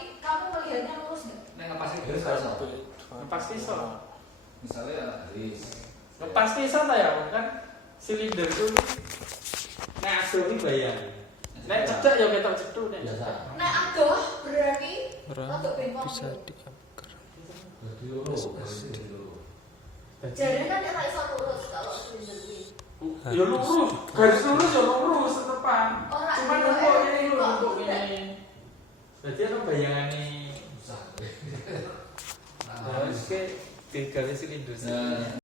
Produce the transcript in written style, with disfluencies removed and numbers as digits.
Tapi kamu melihatnya lurus nggak? Nek ngepasnya garis harus apa? Pasti so. Misalnya garis. Pasti so ta ya kan silinder itu. Nek adoh iki bayang. Nek cedek ya ketok cedhuk nek. Biasa. Nek adoh berarti untuk bengkok. bisa diangkat. Berarti lurus. Jadi kan dia tak bisa lurus kalau silinder ini. Ya lurus, garis lurus ya lurus tetepan. Orang Cuman dua kok ya, ini kok untuk tidak? ini. Berarti ana bayangane. Susah. Ya wis ke digawe silinder. Nah,